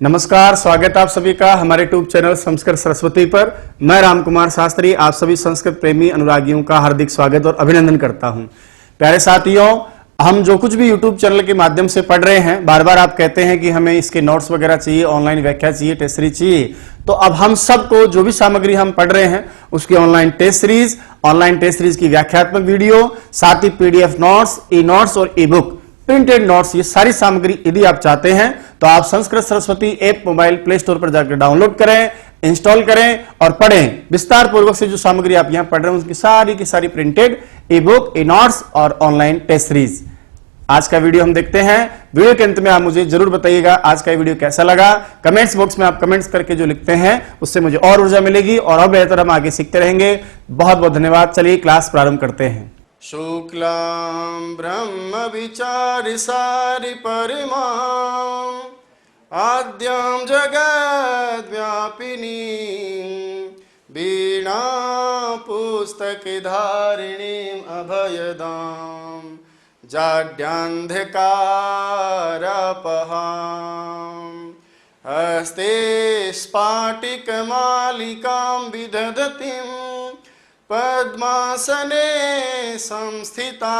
नमस्कार, स्वागत आप सभी का हमारे यूट्यूब चैनल संस्कृत सरस्वती पर। मैं रामकुमार शास्त्री आप सभी संस्कृत प्रेमी अनुरागियों का हार्दिक स्वागत और अभिनंदन करता हूं। प्यारे साथियों, हम जो कुछ भी यूट्यूब चैनल के माध्यम से पढ़ रहे हैं, बार बार आप कहते हैं कि हमें इसके नोट्स वगैरह चाहिए, ऑनलाइन व्याख्या चाहिए, टेस्ट सीरीज चाहिए। तो अब हम सबको जो भी सामग्री हम पढ़ रहे हैं उसकी ऑनलाइन टेस्ट सीरीज की व्याख्यात्मक वीडियो, साथ ही पीडीएफ नोट्स, ई नोट्स और ई बुक, प्रिंटेड नोट्स, ये सारी सामग्री यदि आप चाहते हैं तो आप Sanskrit Saraswati app mobile play store पर जाकर डाउनलोड करें, इंस्टॉल करें और पढ़ें। विस्तार पूर्वक से जो सामग्री आप यहां पढ़ रहे हैं उसकी सारी की सारी प्रिंटेड, ई बुक, ई नोट्स और ऑनलाइन टेस्ट सीरीज। आज का वीडियो हम देखते हैं। वीडियो के अंत में आप मुझे जरूर बताइएगा आज का वीडियो कैसा लगा। कमेंट्स बॉक्स में आप कमेंट्स करके जो लिखते हैं उससे मुझे और ऊर्जा मिलेगी और अब बेहतर हम आगे सीखते रहेंगे। बहुत बहुत धन्यवाद। चलिए क्लास प्रारंभ करते हैं। शुक्लां ब्रह्म विचारि सारि परिमां आद्यां जगद्व्यापिनीं वीणा पुस्तकधारिणीं अभयदां जाड्यान्धकारपहां हस्ते स्फाटिकमालिकां विदधतीं पद्मासने संस्थितां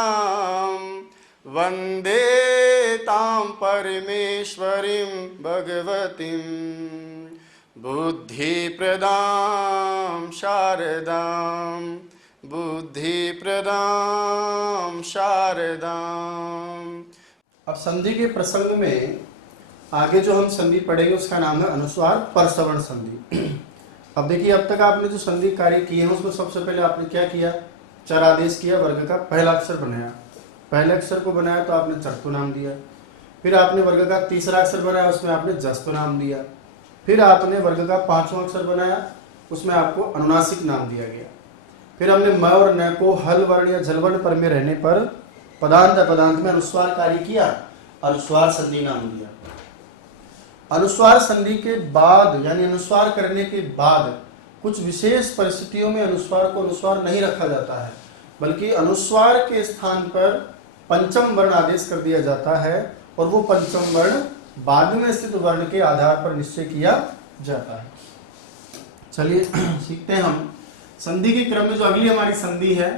वन्दे तां परमेश्वरीं भगवतीं बुद्धिप्रदां शारदां अब संधि के प्रसंग में आगे जो हम संधि पढ़ेंगे उसका नाम है अनुस्वार परसवर्ण संधि। अब देखिए, अब तक आपने जो संधि कार्य किए हैं उसमें सबसे पहले आपने क्या किया, चर आदेश किया, वर्ग का पहला अक्षर बनाया। पहले अक्षर को बनाया तो आपने चरतु नाम दिया। फिर आपने वर्ग का तीसरा अक्षर बनाया, उसमें आपने जस्तु नाम दिया। फिर आपने वर्ग का पांचवा अक्षर बनाया, उसमें आपको अनुनासिक नाम दिया गया। फिर हमने म और न को हल वर्ण या जल वर्ण पर में रहने पर पदांत अपदांत में अनुस्वार कार्य किया, अनुस्वार संधि नाम दिया। अनुस्वार संधि के बाद यानी अनुस्वार करने के बाद कुछ विशेष परिस्थितियों में अनुस्वार को अनुस्वार नहीं रखा जाता है, बल्कि अनुस्वार के स्थान पर पंचम वर्ण आदेश कर दिया जाता है और वो पंचम वर्ण बाद में स्थित वर्ण के आधार पर निश्चय किया जाता है। चलिए सीखते हैं हम संधि के क्रम में। जो अगली हमारी संधि है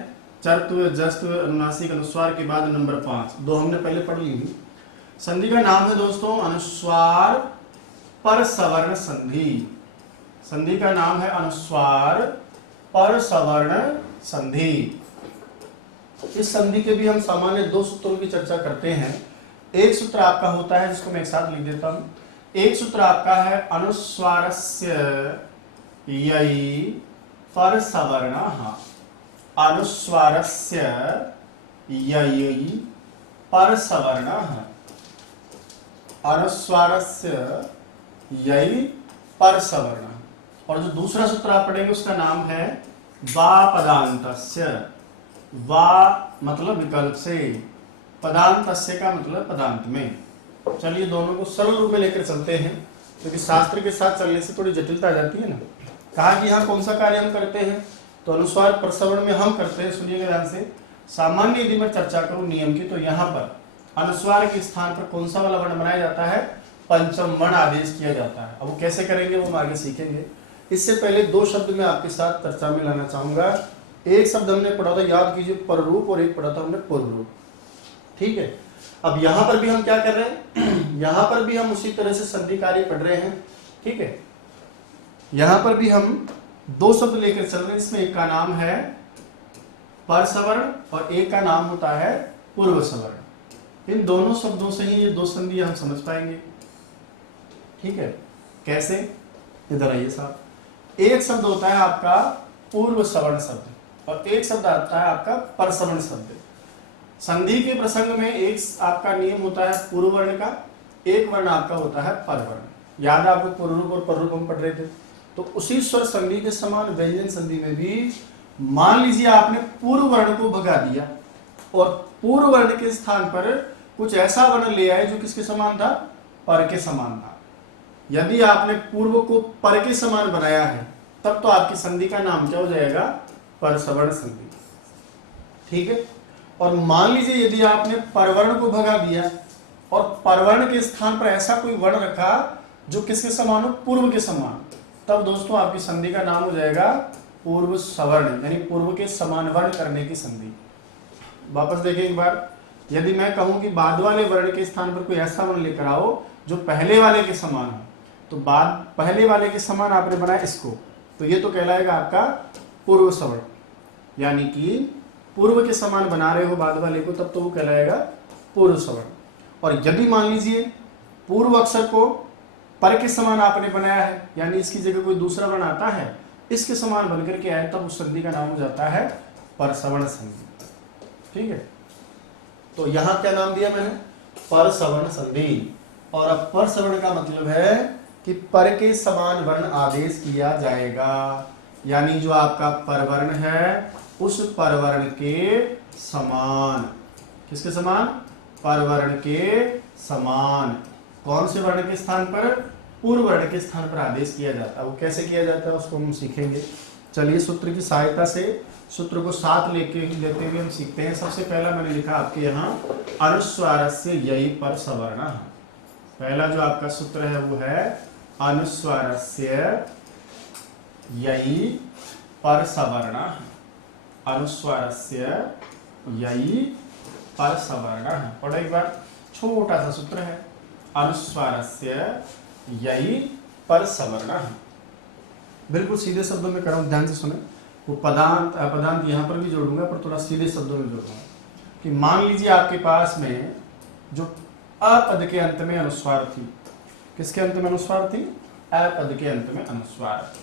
चरत्व, जस्तव, अनुनासिक, अनुस्वार के बाद नंबर 5, दो हमने पहले पढ़ ली थी। संधि का नाम है दोस्तों अनुस्वार परसवर्ण संधि। संधि का नाम है अनुस्वार परसवर्ण संधि। इस संधि के भी हम सामान्य दो सूत्रों की चर्चा करते हैं। एक सूत्र आपका होता है जिसको मैं एक साथ लिख देता हूं। एक सूत्र आपका है अनुस्वारस्य ययि परसवर्णः, अनुस्वारस्य ययि परसवर्णः, अनुस्वारस्य ययि परसवर्णः। और जो दूसरा सूत्र आप पढ़ेंगे उसका नाम है वा पदांतस्य। वा मतलब विकल्प से, पदांतस्य का मतलब पदांत में। चलिए दोनों को सरल रूप में लेकर चलते हैं, क्योंकि शास्त्र के साथ चलने से थोड़ी जटिलता आ जाती है ना। कहा कि यहाँ कौन सा कार्य हम करते हैं, तो अनुस्वार परसवर्ण में हम करते हैं। सुनिएगा ध्यान से। सामान्य यदि मैं चर्चा करूं नियम की, तो यहाँ पर अनुस्वार के स्थान पर कौन सा वाला वर्ण बनाया जाता है, पंचम वर्ण आदेश किया जाता है। अब वो कैसे करेंगे वो हम आगे सीखेंगे। इससे पहले दो शब्द मैं आपके साथ चर्चा में लाना चाहूंगा। एक शब्द हमने पढ़ा था, याद कीजिए, पररूप, और एक पढ़ा था हमने पूर्व रूप। ठीक है। अब यहां पर भी हम क्या कर रहे हैं, यहां पर भी हम उसी तरह से संधि कार्य पढ़ रहे हैं। ठीक है। यहां पर भी हम दो शब्द लेकर चल रहे हैं। इसमें एक का नाम है परसवर्ण और एक का नाम होता है पूर्व सवर्ण। इन दोनों शब्दों से ही ये दो संधि हम समझ पाएंगे। ठीक है। कैसे, इधर आइए साहब। एक शब्द होता है आपका पूर्व सवर्ण शब्द और एक शब्द आता है आपका परसवर्ण शब्द। संधि के प्रसंग में एक आपका नियम होता है पूर्व वर्ण का, एक वर्ण आपका होता है पर वर्ण। याद है आपको पूर्व और पररूप हम पढ़ रहे थे। तो उसी स्वर संधि के समान व्यंजन संधि में भी मान लीजिए आपने पूर्व वर्ण को भगा दिया और पूर्व वर्ण के स्थान पर कुछ ऐसा वर्ण ले आए जो किसके समान था, पर के समान था। यदि आपने पूर्व को पर के समान बनाया है तब तो आपकी संधि का नाम क्या हो जाएगा, परसवर्ण संधि। ठीक है। और मान लीजिए यदि आपने परवर्ण को भगा दिया और परवर्ण के स्थान पर ऐसा कोई वर्ण रखा जो किसके समान हो, पूर्व के समान, तब दोस्तों आपकी संधि का नाम हो जाएगा पूर्व सवर्ण, यानी पूर्व के समान वर्ण करने की संधि। वापस देखें एक बार, यदि मैं कहूं कि बाद वाले वर्ण के स्थान पर कोई ऐसा वर्ण लेकर आओ जो पहले वाले के समान हो, तो बाद पहले वाले के समान आपने बनाया इसको, तो ये तो कहलाएगा आपका पूर्व सवर्ण, यानी कि पूर्व के समान बना रहे हो बाद वाले को, तब तो वो कहलाएगा पूर्व सवर्ण। और यदि मान लीजिए पूर्व अक्षर को पर के समान आपने बनाया है, यानी इसकी जगह कोई दूसरा वर्ण आता है, इसके समान बनकर के आए, तब उस संधि का नाम हो जाता है परसवर्ण संधि। ठीक है, तो यहां क्या नाम दिया मैंने, परसवर्ण संधि। और अब परसवर्ण का मतलब है कि पर के समान वर्ण आदेश किया जाएगा, यानी जो आपका परवर्ण है उस परवर्ण के समान, किसके समान, परवर्ण के समान, कौन से वर्ण के स्थान पर, पूर्व वर्ण के स्थान पर आदेश किया जाता है। वो कैसे किया जाता है उसको हम सीखेंगे। चलिए सूत्र की सहायता से सूत्र को साथ लेते हुए हम सीखते हैं। सबसे पहला मैंने लिखा आपके यहाँ अनुस्वारस्य ययि परसवर्णः। पहला जो आपका सूत्र है वो है अनुस्वारस्य ययि परसवर्णः, अनुस्वारस्य ययि परसवर्णः। पढ़ो एक बार, छोटा सा सूत्र है, अनुस्वारस्य ययि परसवर्णः। बिल्कुल सीधे शब्दों में करूँ, ध्यान से सुने, वो पदांत अपदांत यहाँ पर भी जोड़ूंगा पर थोड़ा सीधे शब्दों में जोड़ूंगा। कि मान लीजिए आपके पास में जो अपद के अंत में अनुस्वार थी, किसके अंत में अनुस्वार थी, अपद के अंत में अनुस्वार।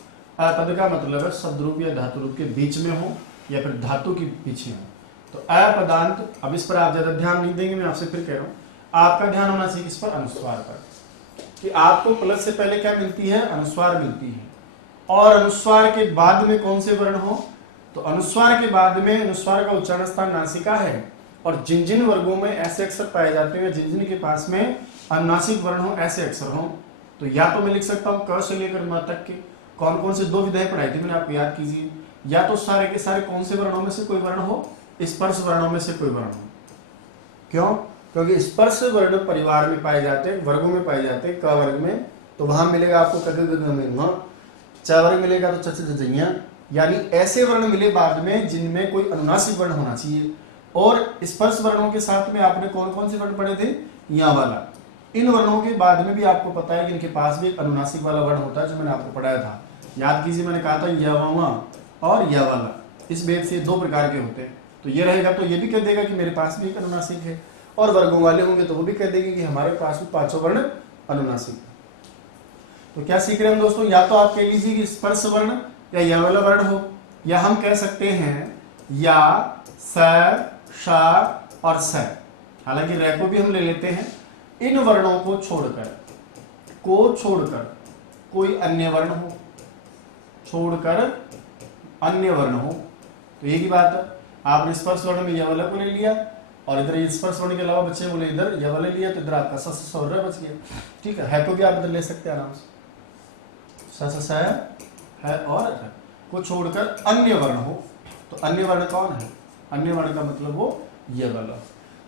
अपद का मतलब है शब्द रूप या धातु रूप के बीच में हो या फिर धातु के पीछे हो, तो अपदांत। अब इस पर आप ज्यादा ध्यान नहीं देंगे, मैं आपसे फिर कह रहा हूँ, आपका ध्यान होना चाहिए किस पर, अनुस्वार पर, कि आपको प्लस से पहले क्या मिलती है, अनुस्वार मिलती है। और अनुस्वार के बाद में कौन से वर्ण हो, तो अनुस्वार के बाद में अनुस्वार का उच्चारण स्थान नासिका है, और जिन जिन वर्गों में ऐसे अक्षर पाए जाते हैं, जिन जिन के पास में अनुनासिक वर्ण हो, ऐसे अक्षर हो, तो या तो मैं लिख सकता हूँ क से लेकर म तक के कौन कौन से 2 विधाएं पढ़ाई थी मैंने, आपको याद कीजिए, या तो सारे के सारे कौन से वर्णों में से कोई वर्ण हो, स्पर्श वर्णों में से कोई वर्ण हो। क्यों, क्योंकि स्पर्श वर्ण परिवार में पाए जाते हैं, वर्गों में पाए जाते हैं। क वर्ग में तो वहां मिलेगा आपको क, च वर्ग मिलेगा तो च, यानी ऐसे वर्ण मिले बाद में जिनमें कोई अनुनासिक वर्ण होना चाहिए। और स्पर्श वर्णों के साथ में आपने कौन कौन से वर्ण पढ़े थे, या वाला। इन वर्णों के बाद में भी आपको पता है कि इनके पास भी एक अनुनासिक वाला वर्ण होता है, जो मैंने आपको पढ़ाया था, याद कीजिए, मैंने कहा था यह और यह वाला, इस भेद से 2 प्रकार के होते हैं। तो ये रहेगा तो ये भी कह देगा कि मेरे पास भी एक अनुनासिक है, और वर्गों वाले होंगे तो वो भी कह देंगे कि हमारे पास भी 5 वर्ण अनुनासिक है। तो क्या सीख रहे हैं हम दोस्तों, या तो आप कह लीजिए कि स्पर्श वर्ण या यह वाला वर्ण हो, या हम कह सकते हैं या, स, श और स। हालांकि रै को भी हम ले लेते हैं। इन वर्णों को छोड़कर कोई अन्य वर्ण हो, छोड़कर अन्य वर्ण हो, तो एक ही बात है। आपने स्पर्श वर्ण में यह वाला को ले लिया, और इधर स्पर्श वर्ण के अलावा बच्चे बोले इधर यह वाला लिया, तो इधर आपका स और र बच गया। ठीक है को भी आप इधर ले सकते हैं आराम से, स है और र को छोड़कर अन्य वर्ण हो, तो अन्य वर्ण कौन है, अन्य वर्ण का मतलब वो ये वाला।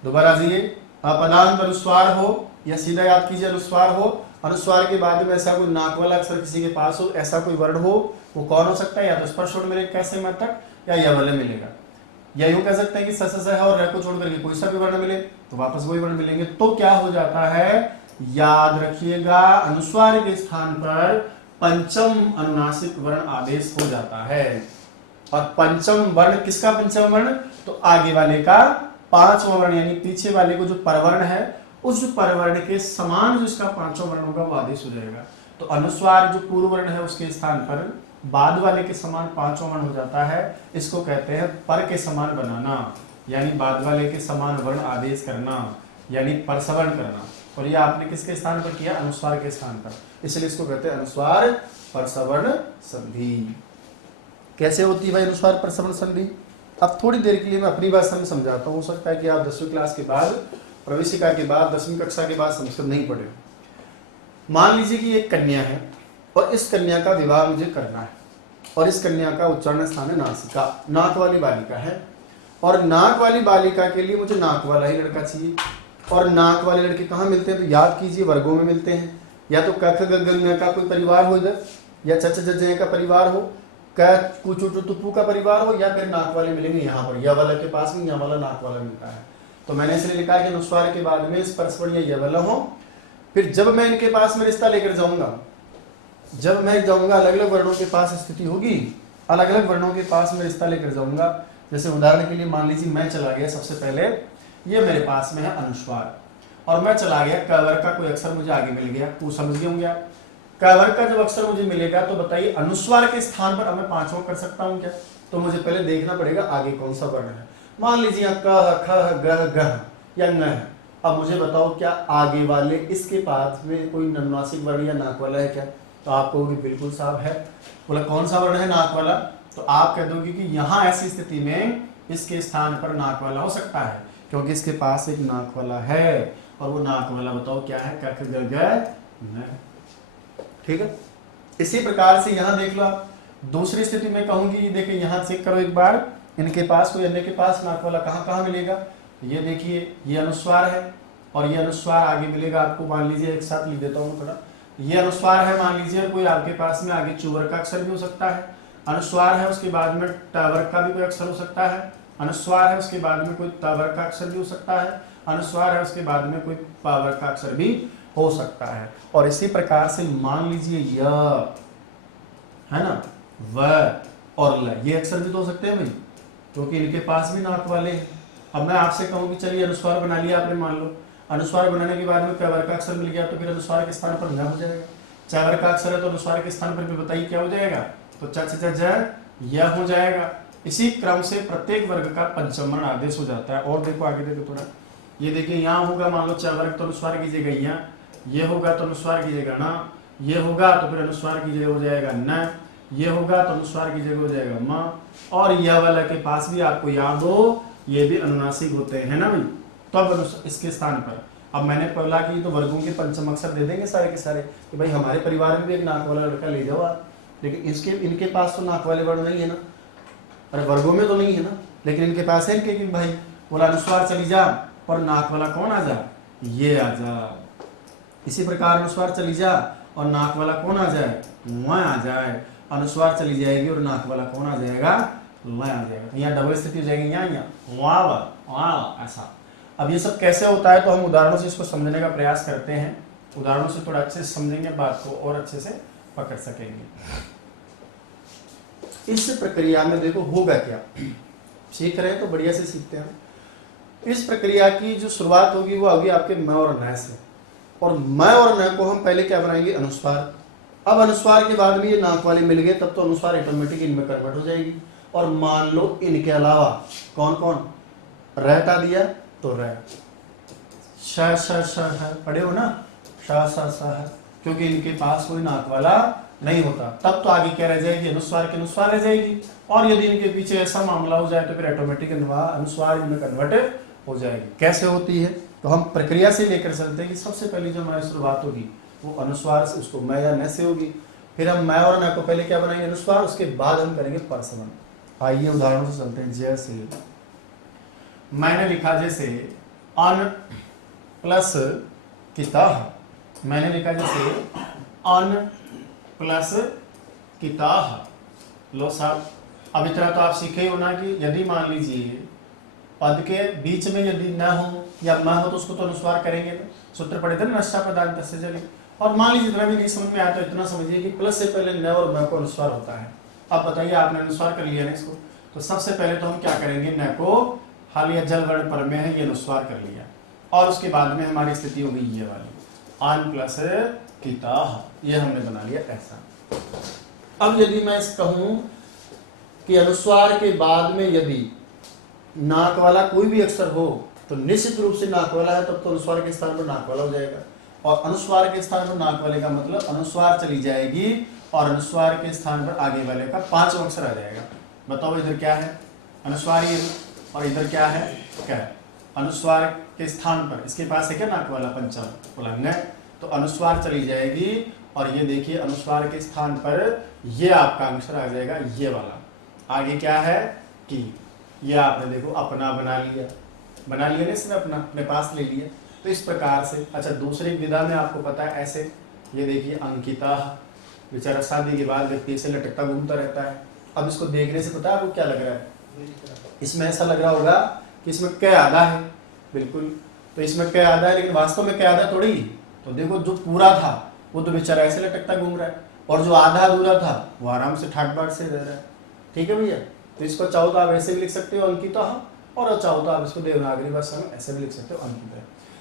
दोबारा जाइए, अपदांत अनुस्वार हो या सीधा याद कीजिए अनुस्वार हो, अनुस्वार के बाद में ऐसा कोई नाक वाला अक्षर किसी के पास हो, ऐसा कोई वर्ण हो, वो कौन हो सकता है, या तो स्पर्श वर्ण मिलेगा कैसे मत तक, या यह वाले मिलेगा, या यूं कह सकते हैं कि स है और र को छोड़ करके कोई सा भी वर्ण मिले तो वापस वही वर्ण मिलेंगे। तो क्या हो जाता है, याद रखिएगा, अनुस्वार के स्थान पर पंचम अनुनासिक वर्ण आदेश हो जाता है। और पंचम वर्ण किसका पंचम वर्ण, तो आगे वाले का 5वां वर्ण, यानी पीछे वाले को जो परवर्ण है उस परवर्ण के समान जो इसका 5वां वर्ण होगा वो आदेश हो जाएगा। तो अनुस्वार जो पूर्व वर्ण है उसके स्थान पर बाद वाले के समान 5वां वर्ण हो जाता है। इसको कहते हैं पर के समान बनाना, यानी बाद वाले के समान वर्ण आदेश करना, यानी परसवर्ण करना। और ये आपने किसके स्थान पर किया, अनुस्वार के स्थान पर, इसलिए इसको कहते हैं अनुस्वार परसवर्ण संधि। कैसे होती है भाई अनुस्वार परसवर्ण संधि, अब थोड़ी देर के लिए मैं अपनी भाषा में समझाता हूँ। हो सकता है कि आप 10वीं क्लास के बाद, प्रवेशिका के बाद, 10वीं कक्षा के बाद संस्कृत नहीं पढ़े। मान लीजिए कि एक कन्या है और इस कन्या का विवाह मुझे करना है, और इस कन्या का उच्चारण स्थान है नासिका, नाक वाली बालिका है, और नाक वाली बालिका के लिए मुझे नाक वाला ही लड़का चाहिए। और नाक वाले लड़के कहाँ मिलते हैं? तो याद कीजिए वर्गों में मिलते हैं। या तो क ख ग घ ङ का कोई परिवार हो इधर, या छ छ ज ज का परिवार हो, क कु चु टु तुपु का परिवार हो, या फिर नाक वाले मिलेंगे यहाँ पर। यह वाला के पास में यहाँ वाला नाक वाला मिलता है। तो मैंने इसलिए लिखा है कि अनुस्वार के बाद में स्पर्श वर्ण या यह वाला हो। फिर जब मैं इनके पास में रिश्ता लेकर जाऊंगा, जब मैं जाऊंगा अलग अलग वर्णों के पास स्थिति होगी, अलग अलग वर्णों के पास में रिश्ता लेकर जाऊंगा। जैसे उदाहरण के लिए मान लीजिए मैं चला गया, सबसे पहले ये मेरे पास में है अनुस्वार, और मैं चला गया क वर्ग का कोई अक्षर मुझे आगे मिल गया। तो समझ गए होंगे आप, क वर्ग का जब अक्षर मुझे मिलेगा तो बताइए अनुस्वार के स्थान पर अब मैं पांचवा कर सकता हूँ क्या? तो मुझे पहले देखना पड़ेगा आगे कौन सा वर्ण है। मान लीजिए क ख ग घ या न है। अब मुझे बताओ क्या आगे वाले इसके पास में कोई अनुनासिक वर्ण या नाक वाला है क्या? तो आप कहोगे बिल्कुल साहब है। बोला कौन सा वर्ण है? नाक वाला। तो आप कह दोगे कि यहाँ ऐसी स्थिति में इसके स्थान पर नाक वाला हो सकता है, क्योंकि इसके पास एक नाक वाला है, और वो नाक वाला बताओ क्या है? क ख ग घ न। ठीक है। इसी प्रकार से यहाँ देख लो आप, दूसरी स्थिति में कहूंगी, देखिए यहाँ चेक करो एक बार, इनके पास कोई अन्य के पास नाक वाला कहाँ कहाँ मिलेगा? तो ये देखिए ये अनुस्वार है, और ये अनुस्वार आगे मिलेगा आपको। मान लीजिए एक साथ लिख देता हूँ थोड़ा, ये अनुस्वार है मान लीजिए, कोई आपके पास में आगे चूवर का अक्षर भी हो सकता है। अनुस्वार है, उसके बाद में टावर का भी कोई अक्षर हो सकता है। अनुस्वार है, उसके बाद में कोई तावर का अक्षर भी हो सकता है। अनुस्वार है, उसके बाद में कोई पावर का अक्षर भी हो सकता है। और इसी प्रकार से मान लीजिए य है ना, व और ल, ये अक्षर भी तो हो सकते हैं भाई, क्योंकि इनके पास भी नाक वाले हैं। अब मैं आपसे कहूँ कि चलिए अनुस्वार बना लिया आपने, मान लो अनुस्वार बनाने के बाद में कवर का अक्षर मिल गया, तो फिर अनुस्वार के स्थान पर न हो जाएगा। चावर का अक्षर है तो अनुस्वार के स्थान पर भी बताइए क्या हो जाएगा? तो च छ ज यह हो जाएगा। इसी क्रम से प्रत्येक वर्ग का पंचमण आदेश हो जाता है। और देखो आगे देखो थोड़ा, ये देखिए यहाँ होगा मान लो च वर्ग तो अनुस्वार की जगह यहाँ, ये होगा तो अनुस्वार की जगह ना, ये होगा तो फिर अनुस्वार की जगह हो जाएगा न, ये होगा तो अनुस्वार की जगह हो जाएगा म, और यह वाला के पास भी आपको याद हो ये भी अनुनासिक होते हैं ना भाई। तो अब इसके स्थान पर अब मैंने पहला की तो वर्गों के पंचम अक्षर दे देंगे सारे के सारे कि भाई हमारे परिवार में भी एक नाक वाला लड़का ले जाओ आप। लेकिन इसके इनके पास तो नाक वाले वर्ण नहीं है ना, अरे वर्गों में तो नहीं है ना, लेकिन इनके पास है इनके भाई। बोला अनुस्वार चली जा और नाक वाला कौन आ जा? ये आ जा। इसी प्रकार अनुस्वार चली जा और नाक वाला कौन आ जाए? वह आ जाए। अनुस्वार चली जाएगी और नाक वाला कौन आ जाएगा? वह आ जाएगा। तो यहाँ डबल स्थिति हो जाएगी, यहाँ वाह ऐसा। अब ये सब कैसे होता है तो हम उदाहरणों से इसको समझने का प्रयास करते हैं। उदाहरणों से थोड़ा अच्छे से समझेंगे बात को और अच्छे से पकड़ सकेंगे। इस प्रक्रिया में देखो होगा क्या, सीख रहे हैं तो बढ़िया से सीखते हैं। इस प्रक्रिया की जो शुरुआत होगी वो होगी आपके म और न से, और म और न को हम पहले क्या बनाएंगे? अनुस्वार। अब अनुस्वार के बाद में ये नाक वाले मिल गए, तब तो अनुस्वार ऑटोमेटिक इनमें कन्वर्ट हो जाएगी। और मान लो इनके अलावा कौन कौन? र हटा दिया तो र, श श है, पढ़े हो ना, श स है, क्योंकि इनके पास कोई नाक वाला नहीं होता। तब तो आगे क्या रह जाएगी? अनुस्वार के अनुस्वार रह जाएगी। और यदि इनके पीछे ऐसा मामला हो जाए तो फिर ऑटोमेटिक अनुस्वार इनमें कन्वर्ट हो जाएगी। कैसे होती है तो हम प्रक्रिया से लेकर चलते हैं कि सबसे पहले जो हमारी शुरुआत होगी वो अनुस्वार से, उसको मैं या न से होगी। फिर हम मैं और न को पहले क्या बनाएंगे? अनुस्वार, उसके बाद हम करेंगे परसमन। आइए उदाहरणों से चलते हैं। जैसे मैंने लिखा, जैसे अन प्लस किताह, मैंने लिखा जैसे अन प्लस किताह। लो साहब, अब इतना तो आप सीखे हो ना कि यदि मान लीजिए पद के बीच में यदि न हो या म हो तो उसको तो अनुस्वार करेंगे ना। सूत्र पढ़े थे ना, नष्टा प्रदान तस्य जले। और मान लीजिए इतना भी नहीं समझ में आया तो इतना समझिए कि प्लस से पहले न और म को अनुस्वार होता है। अब बताइए आपने अनुस्वार कर लिया ना इसको, तो सबसे पहले तो हम क्या करेंगे? न को हाल या जल वर्ण पर में है ये अनुस्वार कर लिया, और उसके बाद में हमारी स्थिति हो गई ये वाली अन प्लस किताह, ये हमने बना लिया ऐसा। अब यदि मैं कहूं कि अनुस्वार के बाद में यदि नाक वाला कोई भी अक्षर हो तो निश्चित रूप से नाक वाला है, तब तो अनुस्वार के स्थान पर नाक वाला हो जाएगा। और अनुस्वार के स्थान पर नाक वाले का मतलब अनुस्वार चली जाएगी और अनुस्वार के स्थान पर आगे वाले का पांचवा अक्षर आ जाएगा। बताओ इधर क्या है? अनुस्वार ये, और इधर क्या है? क्या है? अनुस्वार के स्थान पर इसके पास है क्या? नाक वाला पंचम पुलंग। तो अनुस्वार चली जाएगी और ये देखिए अनुस्वार के स्थान पर ये आपका अक्षर आ जाएगा, ये वाला। आगे क्या है? की। ये आपने देखो अपना बना लिया ना इसने, अपना अपने पास ले लिया। तो इस प्रकार से। अच्छा, दूसरी विधा में आपको पता है ऐसे, ये देखिए अंकिता, बेचारा शादी के बाद व्यक्ति से लटकता घूमता रहता है। अब इसको देखने से पता है आपको क्या लग रहा है? इसमें ऐसा लग रहा होगा कि इसमें क आधा है, बिल्कुल। तो इसमें क आधा है, लेकिन वास्तव में क आधा थोड़ी। तो देखो जो पूरा था वो तो बेचारा ऐसे लटकता घूम रहा है, और जो आधा अधूरा था वो आराम से ठाट बाट से रह रहा है। ठीक है भैया। तो इसको चाहो तो आप ऐसे भी लिख सकते हो अंकिता, और चाहो तो आप इसको देवनागरी भाषा में ऐसे भी लिख सकते हो अंकिता।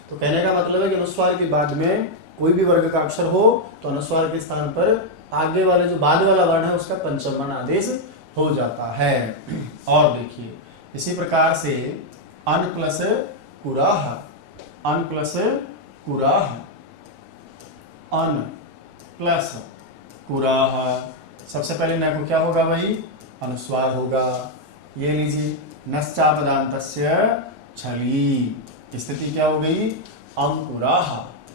तो कहने का मतलब है कि अनुस्वार के बाद में कोई भी वर्ग का अक्षर हो तो अनुस्वार के स्थान पर आगे वाले जो बाद वाला वर्ण है उसका पंचम वर्ण आदेश हो जाता है। और देखिए इसी प्रकार से अन प्लस कुराह, अन प्लस कुराह, अन प्लस कुराह। सबसे पहले न को क्या होगा भाई? अनुस्वार होगा। ये लीजिए नश्चापदान्तस्य छली, स्थिति क्या हो गई? अंकुराह।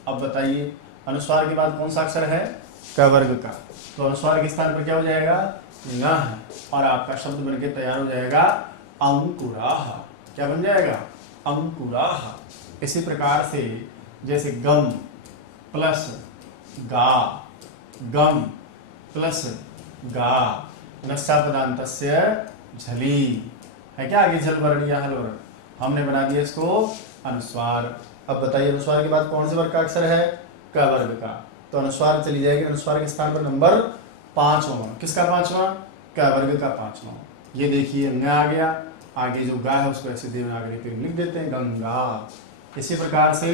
अब बताइए अनुस्वार के बाद कौन सा अक्षर है? क वर्ग का। तो अनुस्वार के स्थान पर क्या हो जाएगा? न है, और आपका शब्द बनके तैयार हो जाएगा अंकुराह। क्या बन जाएगा? अंकुराह। इसी प्रकार से जैसे गम प्लस गा, गम प्लस गा, नश्चापदान्तस्य झली है। क्या आगे जल वर्ण या हल वर्ण? हमने बना दिया इसको अनुस्वार। अब बताइए अनुस्वार के बाद कौन से वर्ग का अक्षर है? क वर्ग का। तो अनुस्वार चली जाएगी अनुस्वार के स्थान पर नंबर 5वां। किसका 5वां? क वर्ग का 5वां। ये देखिए न आ गया, आगे जो गा है उसको ऐसे देवनागरी पे लिख देते हैं गंगा। इसी प्रकार से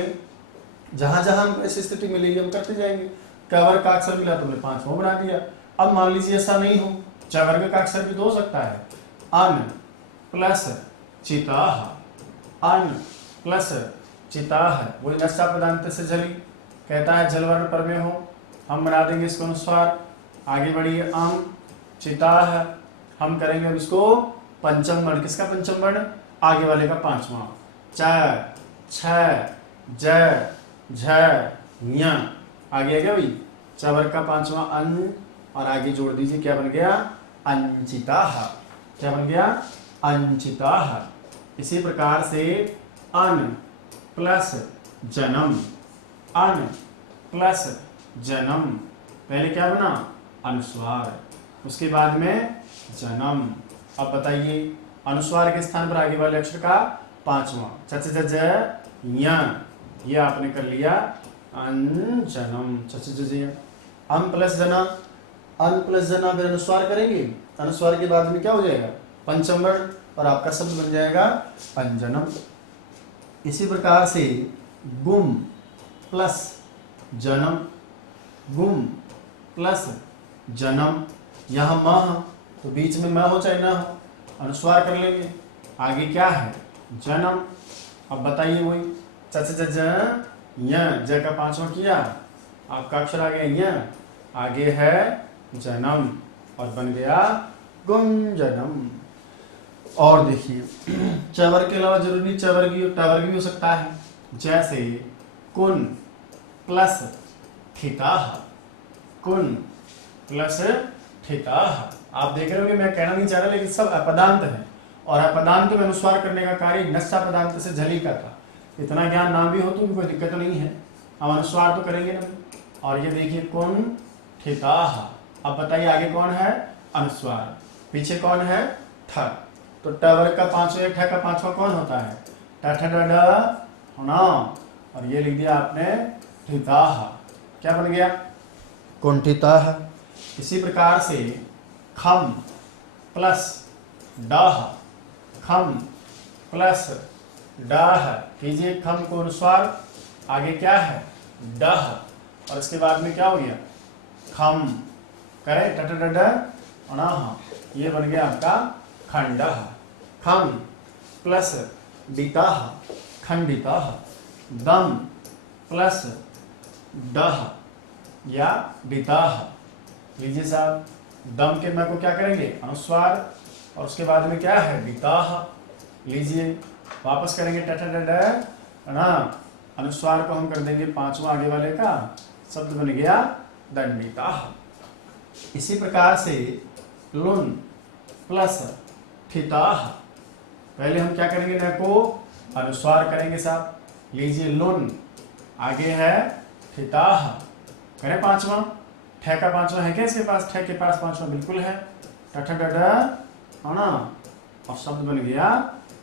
जहां जहां हम ऐसी स्थिति मिलेगी हम करते जाएंगे। क वर्ग का अक्षर मिला तो हमने 5वां बना दिया। अब मान लीजिए ऐसा नहीं हो, च वर्ग का अक्षर भी तो हो सकता है। अन प्लस चिताह, अन प्लस चिताह, वही नश्चापदान्त से झली, कहता है जल वर्ण पर में हो, हम बना देंगे इसको अनुस्वार। आगे बढ़िए अम चिताह, हम करेंगे अब इसको पंचम वर्ण। किसका पंचम वर्ण? आगे वाले का 5वां। च, छ, ज, झ, ञ, आगे आ गया भाई च वर्ग का 5वां अन, और आगे जोड़ दीजिए क्या बन गया? अंचिताह। क्या बन गया? अंचिताह। इसी प्रकार से अन प्लस जन्म, अन प्लस जन्म, पहले क्या बना? अनुस्वार, उसके बाद में जन्म। अब बताइए अनुस्वार के स्थान पर आगे वाले अक्षर का 5वां चच ज य, ये आपने कर लिया अंजनम। चच ज य, अम प्लस जना, अन प्लस जना, फिर अनुस्वार करेंगे। अनुस्वार के बाद में क्या हो जाएगा? पंचम वर्ण, और आपका शब्द बन जाएगा अंजनम। इसी प्रकार से गुम प्लस जन्म, गुम प्लस जन्म, यहाँ म तो बीच में म हो चाहे ना हो, अनुस्वार कर लेंगे। आगे क्या है? जन्म। अब बताइए वही चच ज ज का 5वां किया, आपका अक्षर आ गया य, आगे है जन्म, और बन गया गुंजनम। और देखिए च वर्ग के अलावा जरूरी च वर्गीय ट वर्ग भी हो सकता है, जैसे कुन प्लस ठिताह, कुन प्लस ठिताह। आप देख रहे हो कि मैं कहना नहीं चाह रहा, लेकिन सब अपदांत है, और अपदांत में अनुस्वार करने का कार्य नश्चापदांत से झली का था। इतना ज्ञान नाम भी हो तो कोई दिक्कत तो नहीं है, हम अनुस्वार तो करेंगे ना। और ये देखिए कुन ठिताह। अब बताइए आगे कौन है? अनुस्वार, पीछे कौन है? ठ। तो ट वर्ग का 5वां, ठ का 5वां कौन होता है? ट ठ ड ढ न, और ये लिख दिया आपने ठिताह। क्या बन गया? कुंठिताह। इसी प्रकार से खम प्लस डाह, खम प्लस डाह कीजिए, खम को अनुस्वार, आगे क्या है? डह, और इसके बाद में क्या हो गया? खम, करें ट ठ ड ढ, ये बन गया आपका खंडह। खम प्लस डिताह, खंडिताह। दम प्लस डह या डिताह, लीजिए साहब, दम के मैं को क्या करेंगे? अनुस्वार, और उसके बाद में क्या है? डिताह। लीजिए वापस करेंगे ट ठ ड ना, अनुस्वार को हम कर देंगे 5वां आगे वाले का, शब्द बन गया दंडिताह। इसी प्रकार से लुन प्लस ठिताह, पहले हम क्या करेंगे, न को अनुस्वार करेंगे साहब। लीजिए लुन, आगे है फिताह, करें पांचवा, ठे का पांचवा है क्या इसके पास, ठे के पास पांचवा बिल्कुल है, टठ डड है ना, और शब्द बन गया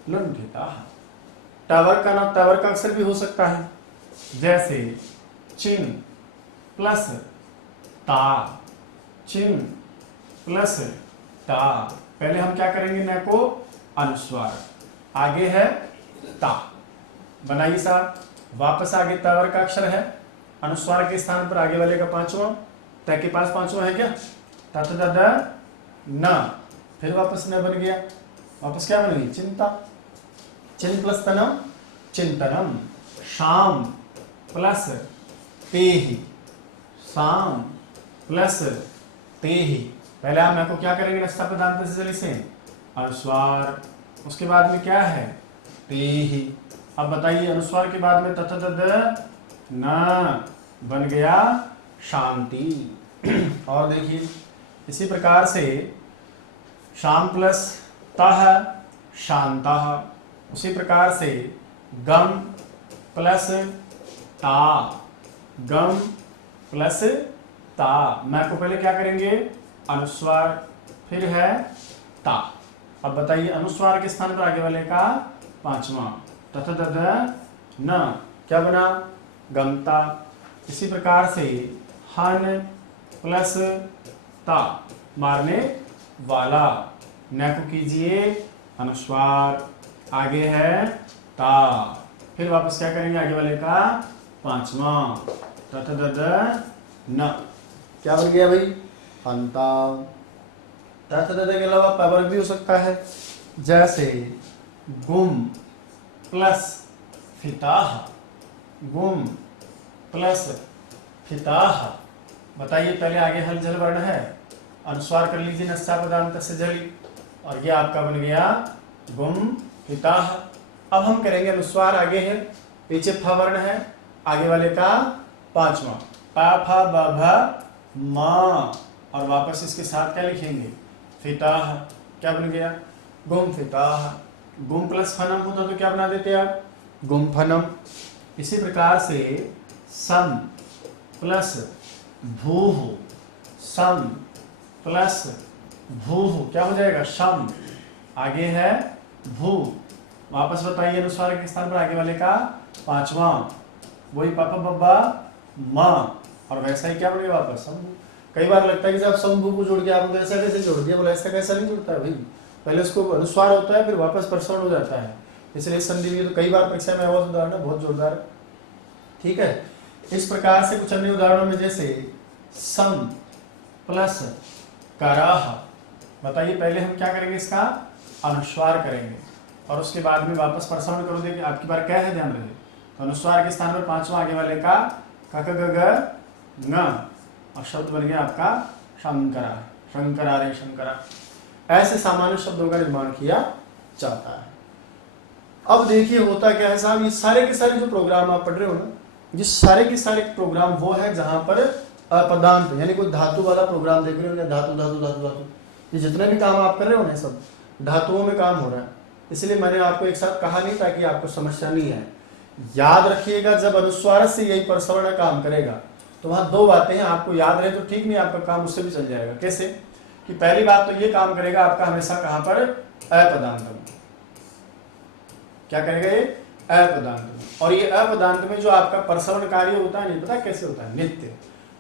लुन फिताह। टावर का नाम टावर का अक्षर भी हो सकता है, जैसे चिन प्लस ता, चिन प्लस ता। पहले हम क्या करेंगे, न को अनुस्वार, आगे है ता, बनाइए साहब। वापस आगे तावर का अक्षर है, अनुस्वार के स्थान पर आगे वाले का पांचवा, त के पास पांचवा है क्या, तत दद न, फिर वापस न बन गया, वापस क्या बन गई, चिंता, चिन प्लस तनम चिंतनम। शाम प्लस तेहि, शाम प्लस तेहि। पहले हम मैं को क्या करेंगे, नस्ता पदांत से चली से अनुस्वार, उसके बाद में क्या है तेहि। अब बताइए अनुस्वार के बाद में तथ तद न बन गया शांति। और देखिए इसी प्रकार से शाम प्लस तह शांतः, उसी प्रकार से गम प्लस ता, गम प्लस ता। मैं को पहले क्या करेंगे, अनुस्वार, फिर है ता। अब बताइए अनुस्वार के स्थान पर आगे वाले का पांचवा, तथ दद न, क्या बना, गमता। इसी प्रकार से हन प्लस ता, मारने वाला, न को कीजिए अनुस्वार, आगे है ता, फिर वापस क्या करेंगे, आगे वाले का पांचवा, तथ दद न, क्या बन गया भाई, अंता। तथ दद के अलावा पावर्ग भी हो सकता है, जैसे गुम प्लस फिताह, गुम प्लस फिताह। बताइए पहले आगे हल जल वर्ण है, अनुस्वार कर लीजिए नस्सा पदांत से जली, और ये आपका बन गया गुम फिताह। अब हम करेंगे अनुस्वार, आगे है, पीछे फ वर्ण है, आगे वाले का पांचवा, पा फा ब भ म, और वापस इसके साथ क्या लिखेंगे, फिताह। क्या बन गया, गुम फिताह। गुम प्लस फनम होता तो क्या बना देते आप, गुम फनम। इसी प्रकार से सम प्लस भूह, सम प्लस भूह क्या हो जाएगा, शम, आगे है भू। वापस बताइए अनुस्वार के स्थान पर आगे वाले का पांचवा, वही पापा बब्बा म, और वैसा ही क्या बन गया वापस शंभु। कई बार लगता है कि साहब शंभु को जोड़ के आपने ऐसा कैसे जोड़ दिया, बोला ऐसा कैसा नहीं जुड़ता है भाई, पहले उसको अनुस्वार होता है फिर वापस प्रसवर्ण हो जाता है, इसलिए संधि तो कई बार परीक्षा में आवाज उदाहरण है, बहुत जोरदार है, ठीक है। इस प्रकार से कुछ अन्य उदाहरणों में जैसे सम प्लस कराह, बताइए पहले हम क्या करेंगे, इसका अनुस्वार करेंगे और उसके बाद में वापस प्रसवर्ण करोगे कि आपकी बार क्या है, ध्यान रहे। तो अनुस्वार के स्थान पर पांचवा आगे वाले का क ग ग न, और शब्द बन गया आपका शंकरा, शंकरा रे शंकरा। ऐसे सामान्य शब्दों का निर्माण किया जाता है। अब देखिए होता क्या है साहब, ये सारे के सारे जो प्रोग्राम आप पढ़ रहे हो ना, ये सारे के सारे प्रोग्राम वो है जहां पर अपदांत यानी कोई धातु वाला प्रोग्राम देख रहे हो, धातु धातु धातु धातु, ये जितने भी काम आप कर रहे हो ना सब धातुओं में काम हो रहा है। इसलिए मैंने आपको एक साथ कहा नहीं ताकि आपको समस्या नहीं है। याद रखिएगा जब अनुस्वार से यही प्रसवर्ण काम करेगा तो वहां दो बातें हैं, आपको याद रहे तो ठीक, नहीं आपका काम उससे भी चल जाएगा। कैसे कि पहली बात तो ये काम करेगा आपका हमेशा कहां पर, अपदांत में। क्या करेगा ये, अपदांत में। और ये अपदांत में जो आपका प्रसवर्ण कार्य होता है, नहीं पता कैसे होता है, नित्य।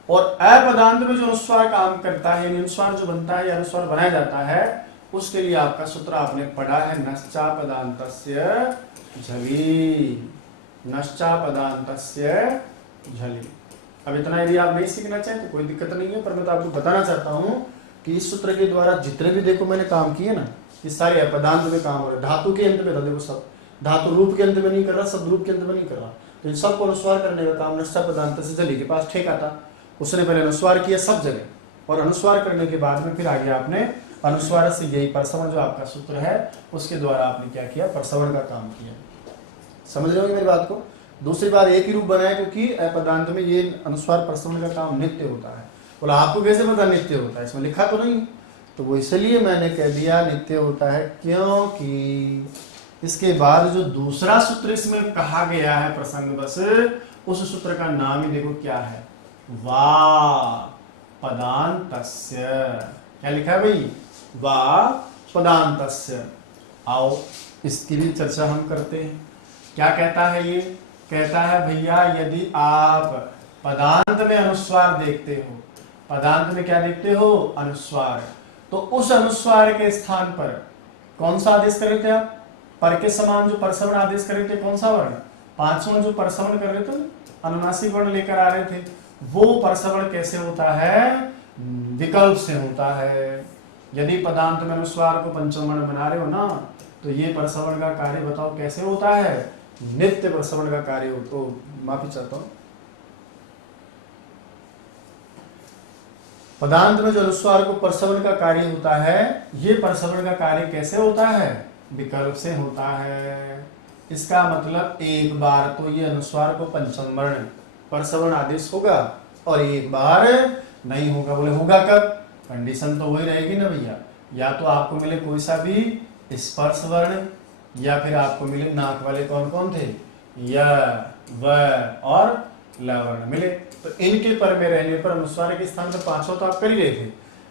और अपदांत में जो अनुस्वार काम करता है, अनुस्वार जो बनता है या अनुस्वार बनाया जाता है, उसके लिए आपका सूत्र आपने पढ़ा है नश्चापदान्तस्य झलि, नश्चापदान्तस्य झलि। अब इतना यदि आप नहीं सीखना चाहें तो कोई दिक्कत नहीं है, पर मैं तो आपको बताना चाहता हूं कि इस सूत्र के द्वारा जितने भी देखो मैंने काम किए ना, ये सारे अपदांत में काम हो रहे। धातु के अंत में था, देखो सब धातु रूप के अंत में नहीं कर रहा, सब रूप के अंत में नहीं कर रहा, तो इन सबको अनुस्वार करने का काम नश्चापदान्तस्य झलि के पास ठेका था, उसने पहले अनुस्वार किया सब जगह, और अनुस्वार करने के बाद में फिर आगे आपने अनुस्वार से यही प्रसवर्ण जो आपका सूत्र है उसके द्वारा आपने क्या किया, प्रसवर्ण का काम किया। समझ रहे हो मेरी बात को। दूसरी बात एक ही रूप बनाया क्योंकि अपदांत में ये अनुस्वार प्रसवर्ण का काम नित्य होता है। बोला आपको कैसे पता नित्य होता है, इसमें लिखा तो नहीं, तो वो इसलिए मैंने कह दिया नित्य होता है क्योंकि इसके बाद जो दूसरा सूत्र इसमें कहा गया है प्रसंग बस, उस सूत्र का नाम ही देखो क्या है, वा पदान्तस्य। क्या लिखा है भाई, वा पदान्तस्य। आओ इसकी भी चर्चा हम करते हैं। क्या कहता है ये, कहता है भैया यदि आप पदांत में अनुस्वार देखते हो, पदांत में क्या देखते हो, अनुस्वार, तो उस अनुस्वार के स्थान पर कौन सा आदेश कर रहे थे आप, पर के समान जो परसवर्ण आदेश कर रहे थे, कौन सा वर्ण, पांचवा जो परसवर्ण कर रहे थे, अनुनासिक वर्ण लेकर आ रहे थे, वो परसवर्ण कैसे होता है, विकल्प से होता है। यदि पदांत में अनुस्वार को पंचम वर्ण बना रहे हो ना, तो ये परसवर्ण का कार्य बताओ कैसे होता है, नित्य परसवर्ण का कार्य हो। तो माफी चाहता हूं, पदांत में जो अनुस्वार को परसवर्ण का कार्य होता है, ये परसवर्ण का कार्य कैसे होता है, विकल्प से होता है। इसका मतलब एक बार तो ये अनुस्वार को पंचम वर्ण परसवर्ण आदेश होगा और एक बार नहीं होगा। बोले होगा कब, कंडीशन तो वही रहेगी ना भैया, या तो आपको मिले कोई सा भी स्पर्श वर्ण, या फिर आपको मिले नाक वाले कौन कौन थे, य व और ल वर्ण मिले। तो इनके पर में रहने पर अनुस्वार के स्थान पर पांचों तो आप कर ही रहे थे,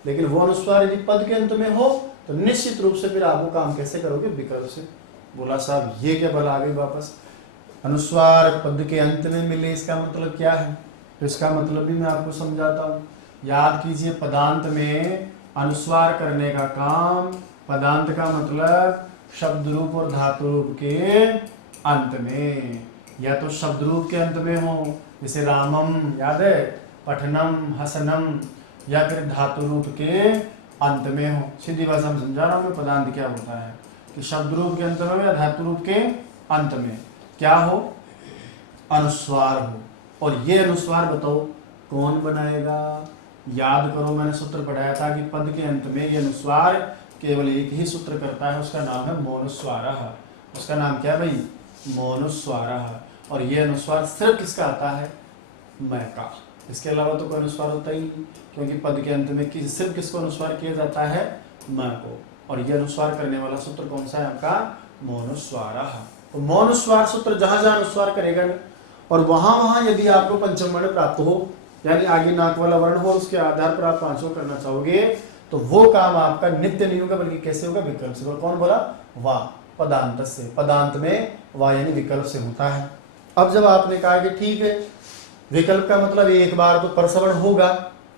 लेकिन वो अनुस्वार यदि पद के अंत में हो तो निश्चित रूप से फिर आप वो काम कैसे करोगे, विकल्प से। बोला साहब ये क्या बल आ गई वापस, अनुस्वार पद के अंत में मिले, इसका मतलब क्या है, तो इसका मतलब भी मैं आपको समझाता हूँ। याद कीजिए, पदांत में अनुस्वार करने का काम, पदांत का मतलब शब्द रूप और धातु रूप के अंत में, या तो शब्द रूप के अंत में हो, जैसे रामम याद है, पठनम हसनम, या फिर धातु रूप के अंत में हो। सीधी भाषा में समझा रहा हूँ मैं, पदांत क्या होता है कि शब्द रूप के अंत में हो या धातु रूप के अंत में क्या हो, अनुस्वार हो। और ये अनुस्वार बताओ कौन बनाएगा, याद करो मैंने सूत्र पढ़ाया था कि पद के अंत में ये अनुस्वार केवल एक ही सूत्र करता है, उसका नाम है मौनुस्वारः। उसका नाम क्या है भाई, मौनुस्वारः। और ये अनुस्वार सिर्फ किसका आता है, मैं का, इसके अलावा तो कोई अनुस्वार होता ही नहीं, क्योंकि पद के अंत में सिर्फ किसको अनुस्वार किया जाता है, मैं को। और ये अनुस्वार करने वाला सूत्र कौन सा है आपका, मौनुस्वारः। तो मौनुस्वार सूत्र जहां जहां अनुस्वार करेगा और वहां वहां यदि आपको पंचम वर्ण प्राप्त हो, यानी आगे नाक वाला वर्ण हो, उसके आधार पर आप पांचों करना चाहोगे, तो वो काम आपका नित्य नहीं होगा, बल्कि कैसे होगा, विकल्प से। कौन बोला, वाह पदांत से, पदांत में वाह यानी विकल्प से होता है। अब जब आपने कहा कि ठीक है, विकल्प का मतलब एक बार तो परसवर्ण होगा,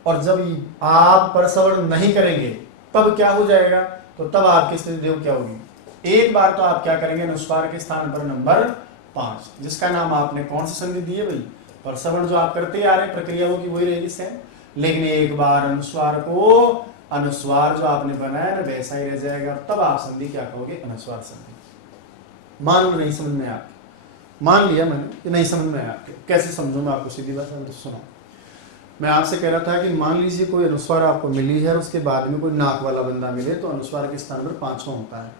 और जब आप परसवर्ण नहीं करेंगे तब क्या हो जाएगा, तो तब आपकी स्थिति देखो क्या होगी। एक बार तो आप क्या करेंगे, अनुस्वार के स्थान पर नंबर 5, जिसका नाम आपने कौन सी संधि दी है भाई, परसवर्ण जो आप करते आ रहे हैं, प्रक्रिया होगी वही रहेगी सेम, लेकिन एक बार अनुस्वार को, अनुस्वार जो आपने बनाया ना वैसा ही रह जाएगा। तब आप संधि क्या कहोगे, अनुस्वार संधि। मान लो नहीं समझ में आपके, मान लिया मैंने कि नहीं समझ में आपके, कैसे समझूं मैं आपको, सीधी बात है। सुनो, मैं आपसे कह रहा था कि मान लीजिए कोई अनुस्वार आपको मिली है और उसके बाद में कोई नाक वाला बंदा मिले, तो अनुस्वार के स्थान पर 5वां होता है,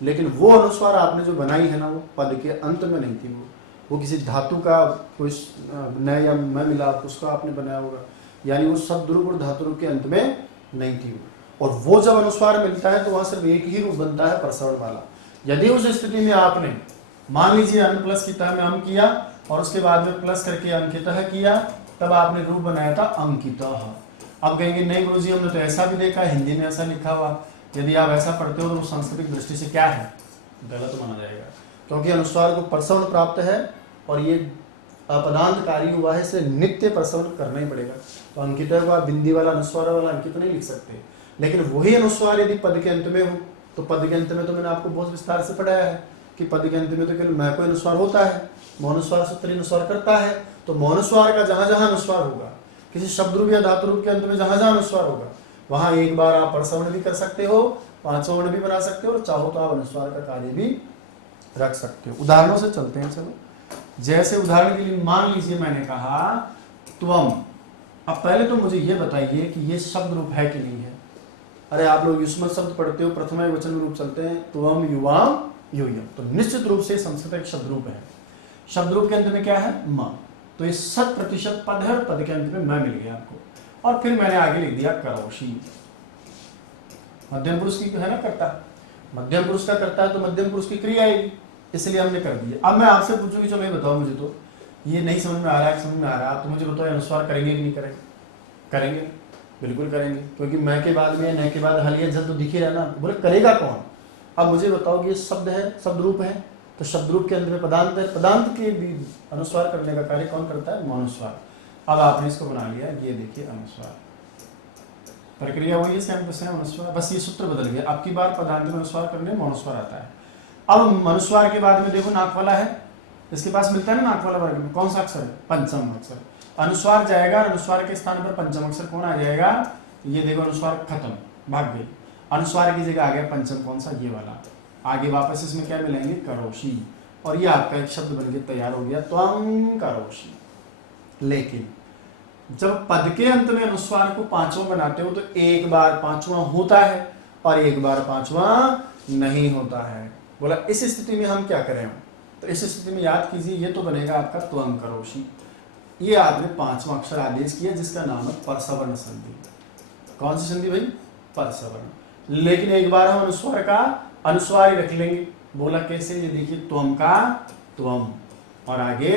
लेकिन वो अनुस्वार आपने जो बनाई है ना, वो पद के अंत में नहीं थी, वो किसी धातु का कोई न या मैं मिला उसका आपने बनाया होगा, यानी वो शब्द रूप और धातु रूप के अंत में नहीं थी। और वो जब अनुस्वार मिलता है तो वहां सिर्फ एक ही रूप बनता है, परसवर्ण वाला। यदि उस स्थिति में आपने मान लीजिए अन प्लस की तह में अम किया और उसके बाद में प्लस करके अंकितः किया, तब आपने रूप बनाया था अंकितः। अब कहेंगे नहीं गुरुजी हमने तो ऐसा भी देखा, हिंदी में ऐसा लिखा हुआ। यदि आप ऐसा पढ़ते हो तो सांस्कृतिक दृष्टि से क्या है, गलत माना जाएगा, क्योंकि अनुस्वार को परसवर्ण प्राप्त है और ये अपदांतकारी हुआ है, इसे नित्य परसवर्ण करना ही पड़ेगा। तो अंकितः को आप बिंदी वाला अनुस्वार वाला अंकित नहीं लिख सकते, लेकिन वही अनुस्वार यदि पद के अंत में हो, तो पद के अंत में तो मैंने आपको बहुत विस्तार से पढ़ाया है कि पद के अंत में तो केवल मैं को अनुस्वार होता है, मौनुस्वार सूत्र अनुस्वार करता है। तो मौनुस्वार का जहां जहां अनुस्वार होगा, किसी शब्द रूप या धातु रूप के अंत में जहां जहां अनुस्वार होगा, वहां एक बार आप परसवर्ण भी कर सकते हो, 5वां वर्ण भी बना सकते हो, और चाहो तो आप अनुस्वार का कार्य भी रख सकते हो। उदाहरणों से चलते हैं। चलो, जैसे उदाहरण के लिए मान लीजिए मैंने कहा त्वम। अब पहले तो मुझे ये बताइए कि ये शब्द रूप है कि नहीं है। अरे आप लोग युष्मत शब्द पढ़ते हो, प्रथमा वचन रूप चलते हैं, त्वम युवाम यूयम, तो निश्चित रूप से संस्कृत एक शब्द रूप है। शब्द रूप के अंत में क्या है, म, तो ये 100% पद है, पद के अंत में मैं मिल गया आपको। और फिर मैंने आगे लिख दिया करोशी, मध्यम पुरुष की है ना करता। मध्यम पुरुष का करता है तो मध्यम पुरुष की क्रिया आएगी, इसलिए हमने कर दिया। अब मैं आपसे पूछूं कि चलो ये बताओ मुझे, तो ये नहीं समझ में आ रहा है, समझ में आ रहा है, आप तो मुझे बताओ अनुस्वार करेंगे कि नहीं करेंगे? करेंगे, बिल्कुल करेंगे, क्योंकि मैं के बाद में न के बाद हल या जल तो दिख ही रहा ना। बोले करेगा कौन? अब मुझे बताओ कि ये शब्द है, शब्द रूप है, तो शब्द रूप के अंत में पदांत है, पदांत के भी अनुस्वार करने का कार्य कौन करता है? मौनुस्वार। अब आपने इसको बना लिया, ये देखिए अनुस्वार, प्रक्रिया वही है, सेम टू सेम अनुस्वार, बस ये सूत्र बदल गया। अब की बार पदांत में अनुस्वार करने मौनुस्वार आता है। अब मनुस्वार के बाद में देखो नाक वाला है, इसके पास मिलता है ना नाक वाला वर्ग में, कौन सा अक्षर है? पंचम अक्षर। अनुस्वार जाएगा, अनुस्वार के स्थान पर पंचम अक्षर कौन आ जाएगा? ये देखो अनुस्वार खत्म, भाग गई, अनुस्वार की जगह आ गया पंचम, कौन सा? ये वाला। आगे वापस इसमें क्या मिलेंगे? करोशी, और ये आपका एक शब्द बनके तैयार हो गया, त्वं करोशी। लेकिन जब पद के अंत में अनुस्वार को पांचवा बनाते हो तो एक बार पांचवा होता है और एक बार पांचवा नहीं होता है। बोला इस स्थिति में हम क्या करें? तो इस स्थिति में याद कीजिए, ये तो बनेगा आपका त्वं करोशी। ये आपने पांचवा अक्षर आदेश किया जिसका नाम है परसवर्ण संधि। कौन सी संधि भाई? परसवर्ण। लेकिन एक बार हम अनुस्वार का अनुस्वार ही रख लेंगे। बोला कैसे? ये देखिए, त्वम का त्वम और आगे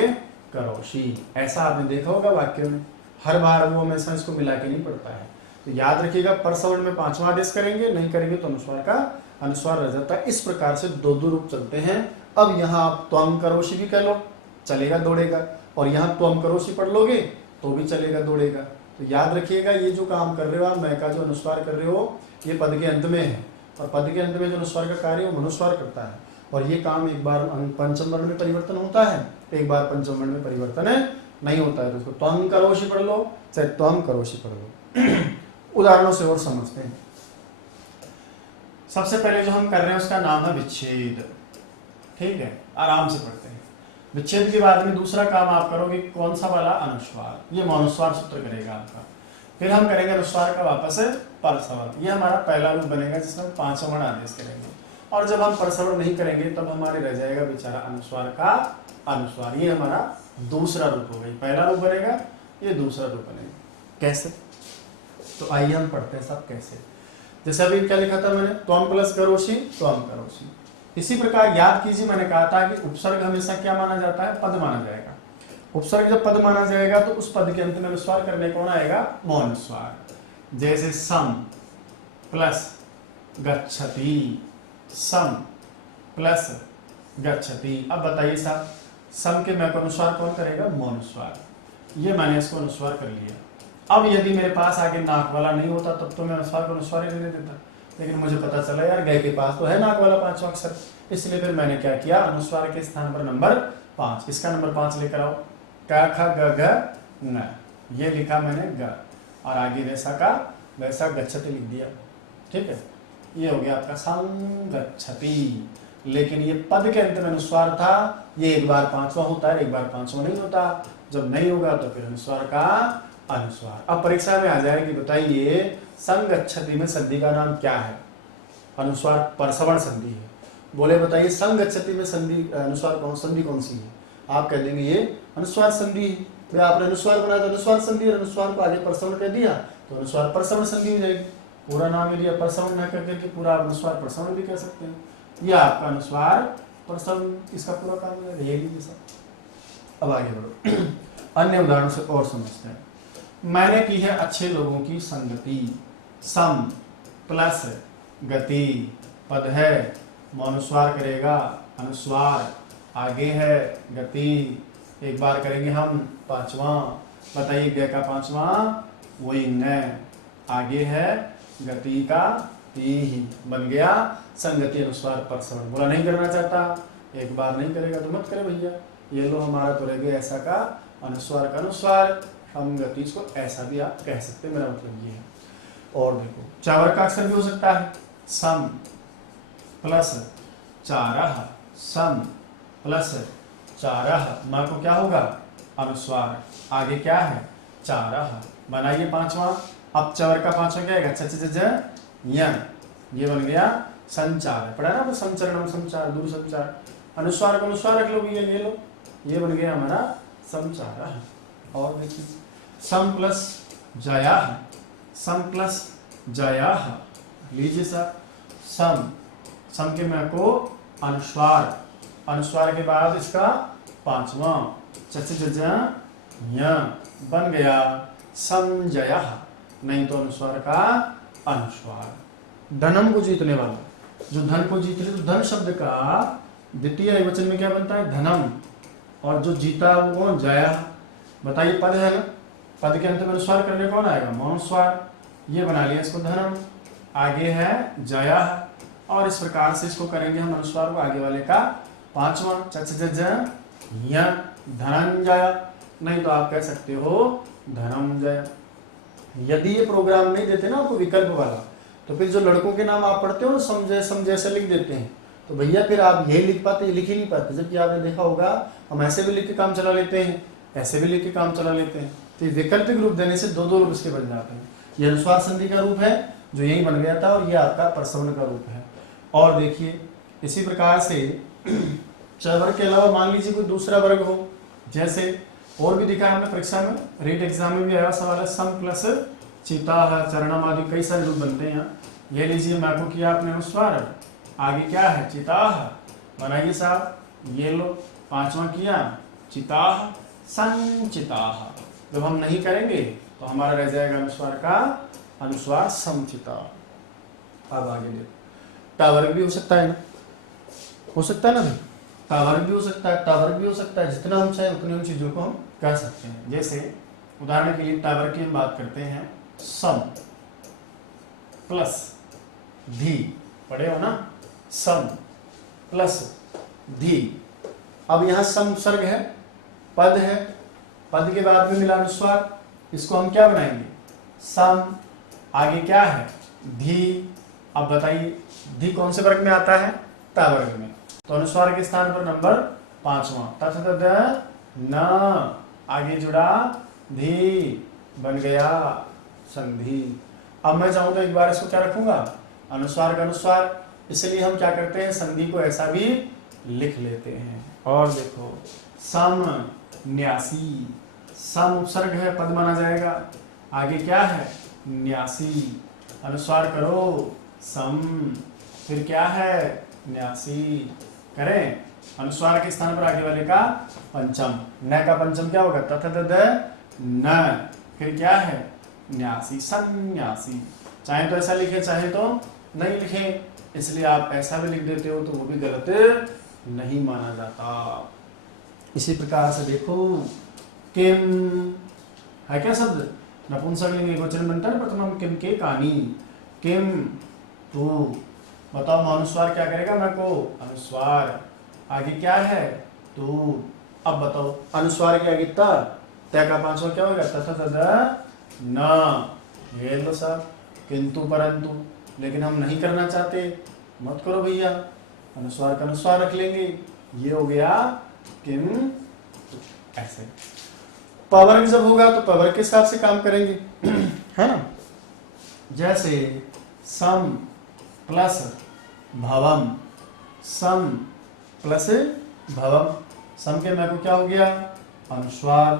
करोशी। ऐसा आपने देखा होगा वाक्य में, हर बार वो हमेशा इसको मिला के नहीं पड़ता है। तो याद रखिएगा, परसवर्ण में पांचवा आदेश करेंगे, नहीं करेंगे तो अनुस्वार का अनुस्वार रह जाता है। इस प्रकार से दो दो रूप चलते हैं। अब यहाँ आप त्वम करोशी भी कह लो, चलेगा, दौड़ेगा, और यहाँ त्वम करोशी पढ़ लोगे तो भी चलेगा, दौड़ेगा। तो याद रखिएगा, ये जो काम कर रहे हो आप, मैं का जो अनुस्वार कर रहे हो, ये पद के अंत में है, और पद के अंत में जो अनुस्वार का कार्य है वो मनुस्वार करता है। और ये काम एक बार पंचम वर्ण में परिवर्तन होता है, एक बार पंचम वर्ण में परिवर्तन नहीं होता है। तो उसको त्वं करोशी पढ़ लो, चाहे त्वं करोशी पढ़ लो। उदाहरणों से और समझते हैं। सबसे पहले जो हम कर रहे हैं उसका नाम है विच्छेद। ठीक है, आराम से पढ़ते हैं। विच्छेद के बाद में दूसरा काम आप करोगे, कौन सा वाला? अनुस्वार। ये मौनुस्वार सूत्र करेगा आपका। फिर हम करेंगे अनुस्वार का वापस है परसवर्ण। ये हमारा पहला रूप बनेगा जिसमें पांचवा वर्ण आदेश करेंगे। और जब हम परसवर्ण नहीं करेंगे तब हमारे रह जाएगा बेचारा अनुस्वार का अनुस्वार। ये हमारा दूसरा रूप हो गई। पहला रूप बनेगा, ये दूसरा रूप बनेगा। कैसे? तो आइए हम पढ़ते हैं सब कैसे। जैसे अभी क्या लिखा था मैंने? त्वम प्लस करोशी, त्वम करोशी। इसी प्रकार याद कीजिए, मैंने कहा था कि उपसर्ग हमेशा क्या माना जाता है? पद माना जाएगा। उपसर्ग जब पद माना जाएगा तो उस पद के अंत में अनुस्वार करने कौन आएगा? मौनुस्वार। जैसे सम प्लस गच्छति, सम प्लस गच्छति। अब बताइए साहब, सम के मैं को अनुस्वार कौन करेगा? मौनुस्वार। ये मैंने इसको अनुस्वार कर लिया। अब यदि मेरे पास आगे नाक वाला नहीं होता तब तो मैं अनुस्वार को अनुस्वार ही दे देता, लेकिन मुझे पता चला यार गए के पास तो है नाक वाला पांचवा अक्षर, इसलिए फिर मैंने क्या किया? अनुस्वार के स्थान पर नंबर 5, इसका नंबर 5 लेकर आओ। क ख ग घ न, ये लिखा मैंने ग, और आगे वैसा का वैसा गच्छति लिख दिया। ठीक है, ये हो गया आपका संगच्छति। लेकिन ये पद के अंत में अनुस्वार था, ये एक बार पांचवा होता है, एक बार पांचवा नहीं होता। जब नहीं होगा तो फिर अनुस्वार का अनुस्वार। अब परीक्षा में आ जाएगी, बताइए संगच्छति में संधि का नाम क्या है? अनुस्वार परसवर्ण संधि है। बोले बताइए संगच्छति में संधि अनुस्वार कौन संधि कौन सी है? आप कह देंगे ये अनुस्वार संधि है। तो आपने अनुस्वार बनाया तो अनुस्वार संधि, और अनुस्वार को आगे परसवर्ण कह दिया तो अनुस्वार परसवर्ण संधि हो जाएगी। पूरा नाम लिया परसवर्ण न करके पूरा अनुस्वार परसवर्ण भी कह सकते हैं। यह आपका अनुस्वार परसवर्ण, इसका पूरा काम है। ये लीजिए सब। अब आगे बढ़ो, अन्य उदाहरण से और समझते हैं। मैंने की है अच्छे लोगों की संगति। सम प्लस गति, पद है, मौनुस्वार करेगा, अनुस्वार, आगे है गति, एक बार करेंगे हम पांचवा। बताइए ग का पांचवा वही न, आगे है गति का ही, बन गया संगति अनुस्वार परसवर्ण। बोला नहीं करना चाहता, एक बार नहीं करेगा तो मत करे भैया। ये लो हमारा तो रह गया ऐसा का अनुस्वार का अनुस्वार, हम गति इसको ऐसा भी आप कह सकते हैं, मेरा मतलब ये है। और देखो चावर का अक्षर भी हो सकता है, सम प्लस चारह, सम प्लस चारह, माँ को क्या होगा? अनुस्वार, आगे क्या है? चारह। बनाइए पांचवा। अब चवर का पांचवा क्या है? च ये बन गया संचार। पढ़ा ना संचरण, संचार, दूर संचार। अनुस्वार को अनुस्वार रख लो भैया, ये लो, ये बन गया हमारा संचार। और देखिए सम प्लस जया, सम प्लस जया, लीजिए सर, सम सम के मैं को अनुस्वार, अनुस्वार के बाद इसका पांचवा य बन गया संजय, नहीं तो अनुस्वार का अनुस्वार। धनम को जीतने वाला, जो धन को जीत ले तो धन शब्द का द्वितीय वचन में क्या बनता है? धनम। और जो जीता वो कौन? जया। बताइए, पद है ना, पद के अंत में अनुस्वार करने कौन आएगा? मौनुस्वार। ये बना लिया इसको धनम, आगे है जया, और इस प्रकार से इसको करेंगे हम अनुस्वार को आगे वाले का पांचवा धनंजय, नहीं तो आप कह सकते हो धनंजय। यदि ये प्रोग्राम नहीं देते ना आपको विकल्प वाला, तो फिर जो लड़कों के नाम आप पढ़ते हो समझे समझे से लिख देते हैं, तो भैया फिर आप यही लिख पाते, लिख ही नहीं पाते। जबकि आपने देखा होगा हम ऐसे भी लिख के काम चला लेते हैं, ऐसे भी लिख के काम चला लेते हैं। तो वैकल्पिक रूप देने से दो रूप इसके बन जाते हैं। ये अनुस्वार संधि का रूप है जो यही बन गया था, और ये आपका प्रसवन का रूप है। और देखिए इसी प्रकार से च वर्ग के अलावा मान लीजिए कोई दूसरा वर्ग हो, जैसे और भी दिखा हमने परीक्षा में, रीट एग्जाम में भी आया सवाल है, सम प्लस चिता चरणम आदि कई सारे रूप बनते हैं यहाँ। ये लीजिए मैं को किया आपने अनुस्वार, आगे क्या है? चिता, बनाइए साहब, ये लो पांचवा किया चिता संचिता। जब हम नहीं करेंगे तो हमारा रह जाएगा अनुस्वार का अनुस्वार समचिता। अब आगे देखो, टावर्ग भी हो सकता है ना, हो सकता है ना भाई, टावर्ग भी हो सकता है, टावर्ग भी हो सकता है। जितना हम चाहे उतनी उन चीजों को हम कह सकते हैं। जैसे उदाहरण के लिए टावर्ग की हम बात करते हैं, सम प्लस धी, पढ़े हो ना, सम प्लस धी। अब यहाँ सम सर्ग है, पद है, पद के बाद में मिला अनुस्वार, इसको हम क्या बनाएंगे? सम, आगे क्या है? धी। अब बताइए धी कौन से वर्ग में आता है? ता वर्ग में। तो अनुस्वार के स्थान पर नंबर पांचवा, तथ न, आगे जुड़ा धी, बन गया संधि। अब मैं चाहूं तो एक बार इसको क्या रखूंगा? अनुस्वार का अनुस्वार, इसलिए हम क्या करते हैं? संधि को ऐसा भी लिख लेते हैं। और देखो सम न्यासी, सम उपसर्ग है, पद माना जाएगा, आगे क्या है? न्यासी, अनुस्वार करो सम, फिर क्या है? न्यासी। करें अनुस्वार के स्थान पर आगे वाले का पंचम, न का पंचम क्या होगा? तथ न, फिर क्या है? न्यासी, सन्यासी। चाहे तो ऐसा लिखे, चाहे तो नहीं लिखे, इसलिए आप ऐसा भी लिख देते हो तो वो भी गलत नहीं माना जाता। इसी प्रकार से देखो किम है क्या शब्द? नपुंसकलिंग एकवचन बनता है प्रथम किम के कानी, किम तू। बताओ अनुस्वार क्या करेगा? मैं को अनुस्वार, आगे क्या है? तू। अब बताओ अनुस्वार के आगे त, तय का पांचवा क्या होगा? तथा तद न। ये लो साहब, किंतु परंतु, लेकिन हम नहीं करना चाहते, मत करो भैया, अनुस्वार का अनुस्वार रख लेंगे। ये हो गया किम, ऐसे। पवर्ग जब होगा तो पवर्ग के हिसाब से काम करेंगे, है ना। जैसे सम प्लस भवम, सम प्लस भवम, सम के मैं को क्या हो गया? अनुस्वार,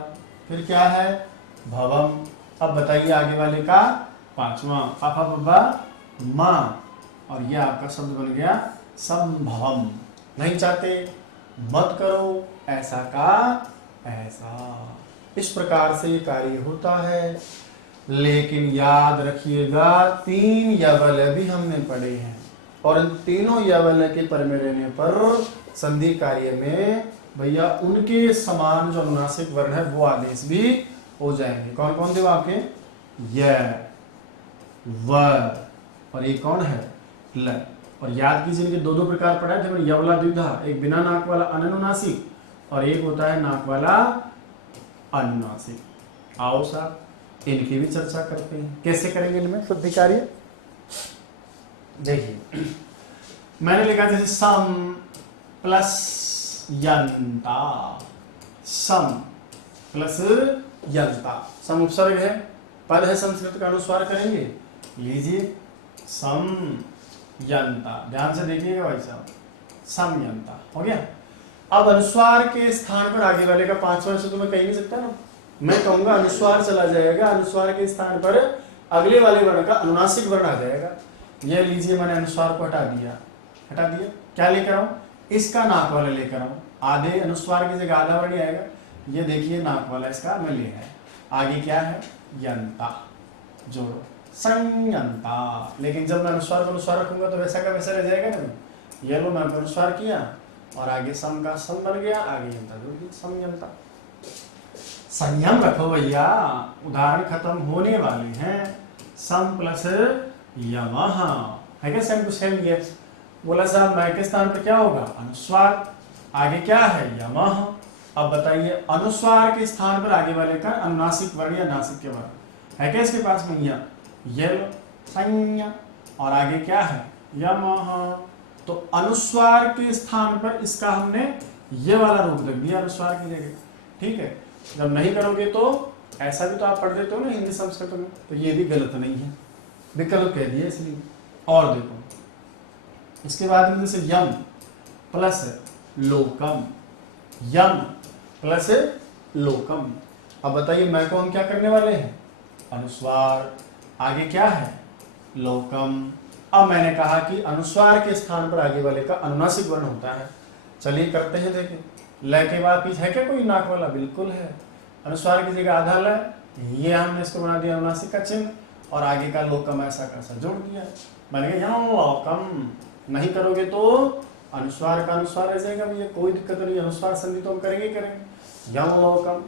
फिर क्या है? भवम। अब बताइए आगे वाले का पांचवा, पापा बब्बा माँ, और यह आपका शब्द बन गया संभवम। नहीं चाहते, मत करो, ऐसा का ऐसा। इस प्रकार से ये कार्य होता है। लेकिन याद रखिएगा 3 यवल भी हमने पढ़े हैं, और इन तीनों यवल के पर में रहने पर संधि कार्य में भैया उनके समान जो अनुनासिक वर्ण है वो आदेश भी हो जाएंगे। कौन कौन थे आपके? य, व, और ये कौन है? ल। और याद कीजिए इनके दो प्रकार पढ़ा है, यवला द्विधा, एक बिना नाक वाला अनुनासिक, और एक होता है नाक वाला अनुनासिक। आओ साहब इनकी भी चर्चा करते हैं, कैसे करेंगे इनमें शुद्धि कार्य। देखिए मैंने लिखा जैसे सम प्लस यंता, सम प्लस यंता, सम उपसर्ग है, पद है, संस्कृत का अनुस्वार करेंगे। लीजिए सम यंता, ध्यान से देखिएगा भाई साहब, सम यंता हो गया। अब अनुस्वार के स्थान पर आगे वाले का पांचवा से तो मैं कह नहीं सकता ना, मैं कहूंगा अनुस्वार चला जाएगा, अनुस्वार के स्थान पर अगले वाले वर्ण का अनुनासिक वर्ण आ जाएगा। यह लीजिए मैंने अनुस्वार को हटा दिया, हटा दिया। क्या लेकर आऊं? इसका नाक वाला लेकर आऊं। आधे अनुस्वार की जगह आधा वर्ण आएगा। ये देखिए नाक वाला इसका मैं ले आया। आगे क्या है? यंता। जोड़ो संयंता। लेकिन जब मैं अनुस्वार को अनुस्वार रखूंगा तो वैसा का वैसा रह जाएगा ना। ये लो मैं अनुस्वार किया और आगे सम का सम बन गया, आगे यंता जोड़ दी, समयंता। संयम रखो भैया, उदाहरण खत्म होने वाले हैं। सम प्लस यमः है क्या? सेम टू सेम ये बोला साहब मैं के स्थान पर क्या होगा? अनुस्वार। आगे क्या है? यमः। अब बताइए अनुस्वार के स्थान पर आगे वाले का अनुनासिक वर्ण या नासिक के वर्ण है क्या इसके पास में? ये लो संज्ञा। और आगे क्या है? यमः। तो अनुस्वार के स्थान पर इसका हमने ये वाला रूप रख दिया अनुस्वार की जगह। ठीक है, जब नहीं करोगे तो ऐसा भी तो आप पढ़ देते हो ना हिंदी संस्कृत में, तो ये भी गलत नहीं है, विकल्प कह दिया इसलिए। और देखो इसके बाद में जैसे यम प्लस लोकम, यम प्लस लोकम। अब बताइए मैं को हम क्या करने वाले हैं? अनुस्वार। आगे क्या है? लोकम। अब मैंने कहा कि अनुस्वार के स्थान पर आगे वाले का अनुनासिक वर्ण होता है। चलिए करते हैं, देखिए ल के बाद पीछे है क्या कोई नाक वाला? बिल्कुल है। अनुस्वार की जगह आधा ल, ये हमने इसको बना दिया अनुनासिक का चिन्ह, और आगे का लोकम ऐसा कैसा जोड़ दिया, बन गया यहाँ लोकम। नहीं करोगे तो अनुस्वार का अनुस्वार रह जाएगा भैया, कोई दिक्कत नहीं। अनुस्वार संधि तो हम करेंगे यम लोकम।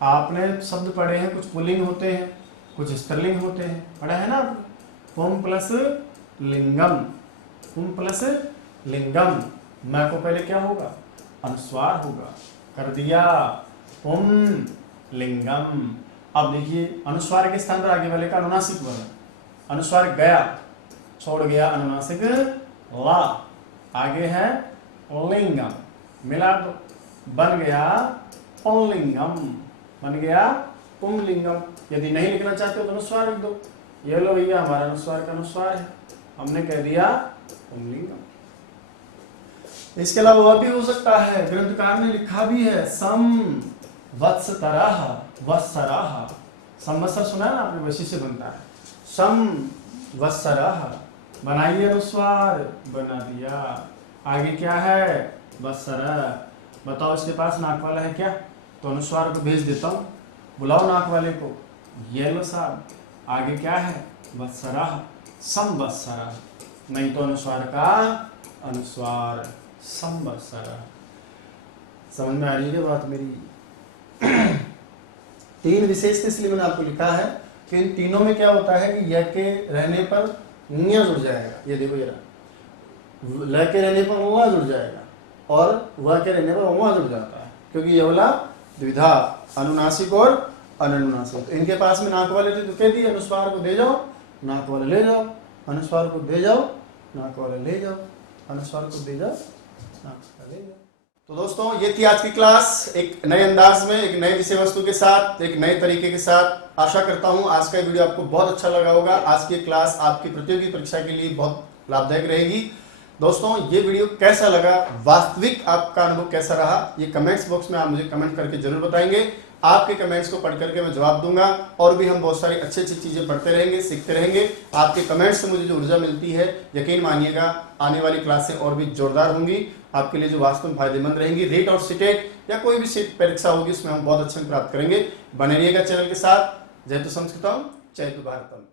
आपने शब्द पढ़े हैं, कुछ पुल्लिंग होते हैं कुछ स्त्रीलिंग होते हैं, पढ़ा है ना? पुम प्लस लिंगम, पुम प्लस लिंगम। मैं को पहले क्या होगा? अनुस्वार होगा। कर दिया पुम लिंगम। अब देखिए अनुस्वार के स्थान पर आगे वाले का अनुनासिक वर्ण, अनुस्वार गया छोड़ गया अनुनासिक ला, आगे है लिंगम, मिला दो बन गया पुल्लिंगम, बन गया पुंलिंगम। यदि नहीं लिखना चाहते हो तो अनुस्वार लिख दो। ये लो भैया हमारा अनुस्वार का अनुस्वार है, हमने कह दिया पुंलिंगम। इसके अलावा वह भी हो सकता है, ग्रंथकार ने लिखा भी है सम वत्सतरः वत्सरः। संवत्सर सुना है ना आपने? वैसे से बनता है सम वत्सरः। बनाइए अनुस्वार, बना दिया। आगे क्या है? वत्सरः। बताओ इसके पास नाक वाला है क्या? तो अनुस्वार को भेज देता हूँ, बुलाओ नाक वाले को। ये लो साहब, आगे क्या है? वत्सरः संवत्सरः। नहीं तो अनुस्वार का अनुस्वार संवत्सरः। समझ में आ रही है बात मेरी? तीन विशेषता इसलिए मैंने आपको लिखा है कि इन तीनों में क्या होता है कि य के रहने पर न्या जुड़ जाएगा। ये देखो जरा, ल के रहने पर वा जुड़ जाएगा और व के रहने पर वा जुड़ जाता है, क्योंकि ये वाला द्विधा अनुनासिक और अनुनासिक। तो इनके पास में नाक वाले थे तो कह दिए अनुस्वार को दे जाओ, नाक वाले ले जाओ, अनुस्वार को दे जाओ, नाक वाले ले जाओ, अनुस्वार को दे जाओ, नाक वाले ले जाओ। तो दोस्तों ये थी आज की क्लास, एक नए अंदाज में, एक नए विषय वस्तु के साथ, एक नए तरीके के साथ। आशा करता हूं आज का वीडियो आपको बहुत अच्छा लगा होगा। आज की क्लास आपकी प्रतियोगी परीक्षा के लिए बहुत लाभदायक रहेगी। दोस्तों ये वीडियो कैसा लगा, वास्तविक आपका अनुभव कैसा रहा, ये कमेंट्स बॉक्स में आप मुझे कमेंट करके जरूर बताएंगे। आपके कमेंट्स को पढ़ करके मैं जवाब दूंगा, और भी हम बहुत सारी अच्छी अच्छी चीजें पढ़ते रहेंगे, सीखते रहेंगे। आपके कमेंट्स से मुझे जो ऊर्जा मिलती है, यकीन मानिएगा आने वाली क्लासें और भी जोरदार होंगी, आपके लिए जो वास्तव में फायदेमंद रहेंगी। रेट और सीटेट या कोई भी सीट परीक्षा होगी उसमें हम बहुत अच्छे प्राप्त करेंगे। बने रहिएगा चैनल के साथ। जय तो संस्कृतम, जय तो भारतम।